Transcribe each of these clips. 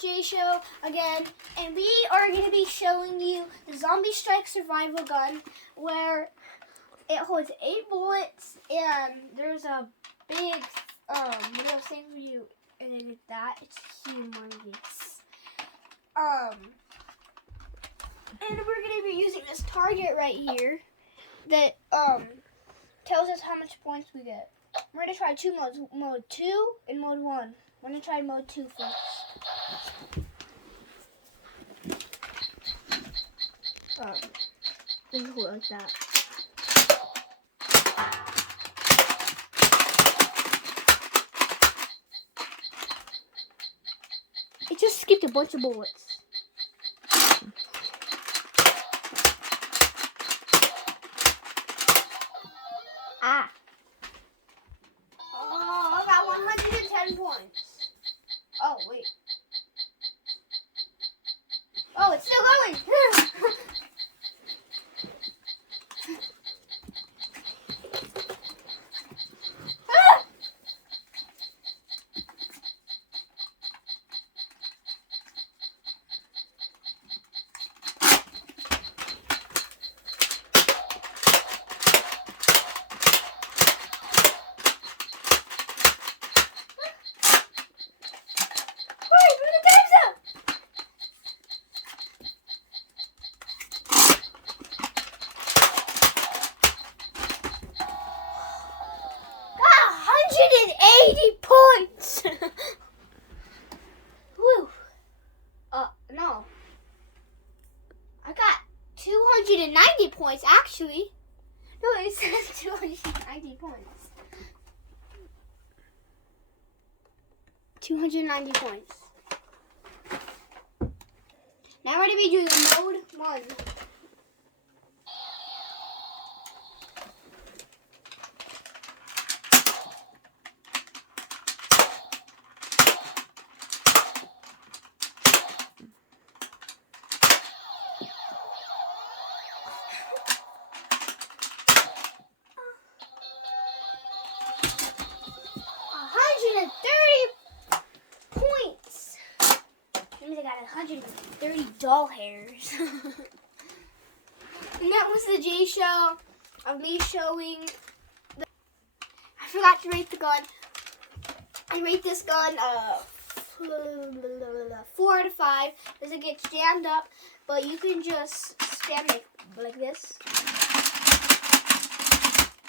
J Show again, and we are going to be showing you the Zombie Strike Survival Gun, where it holds 8 bullets, and there's a big little thing for you, and then that, it's humongous. And we're going to be using this target right here that tells us how much points we get. We're going to try 2 modes, mode 2 and mode 1. We're going to try mode 2 first. Just hold it like that. It just skipped a bunch of bullets. Ah. Oh, I got 110 points. Oh, wait. Oh, it's still going. Ah! Points. Woo. No. I got 290 points, actually. No, it says 290 points. 290 points. Now we're going to be doing mode 1. Points. That means I got 130 doll hairs. And that was the J Show of me showing. I forgot to rate the gun. I rate this gun 4 out of 5 because it gets jammed up, but you can just stand it like this.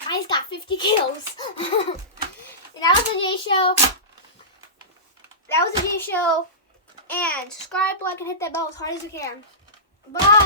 Mine's got 50 kills. And that was the J Show. That was the J Show. And subscribe, like, and hit that bell as hard as you can. Bye.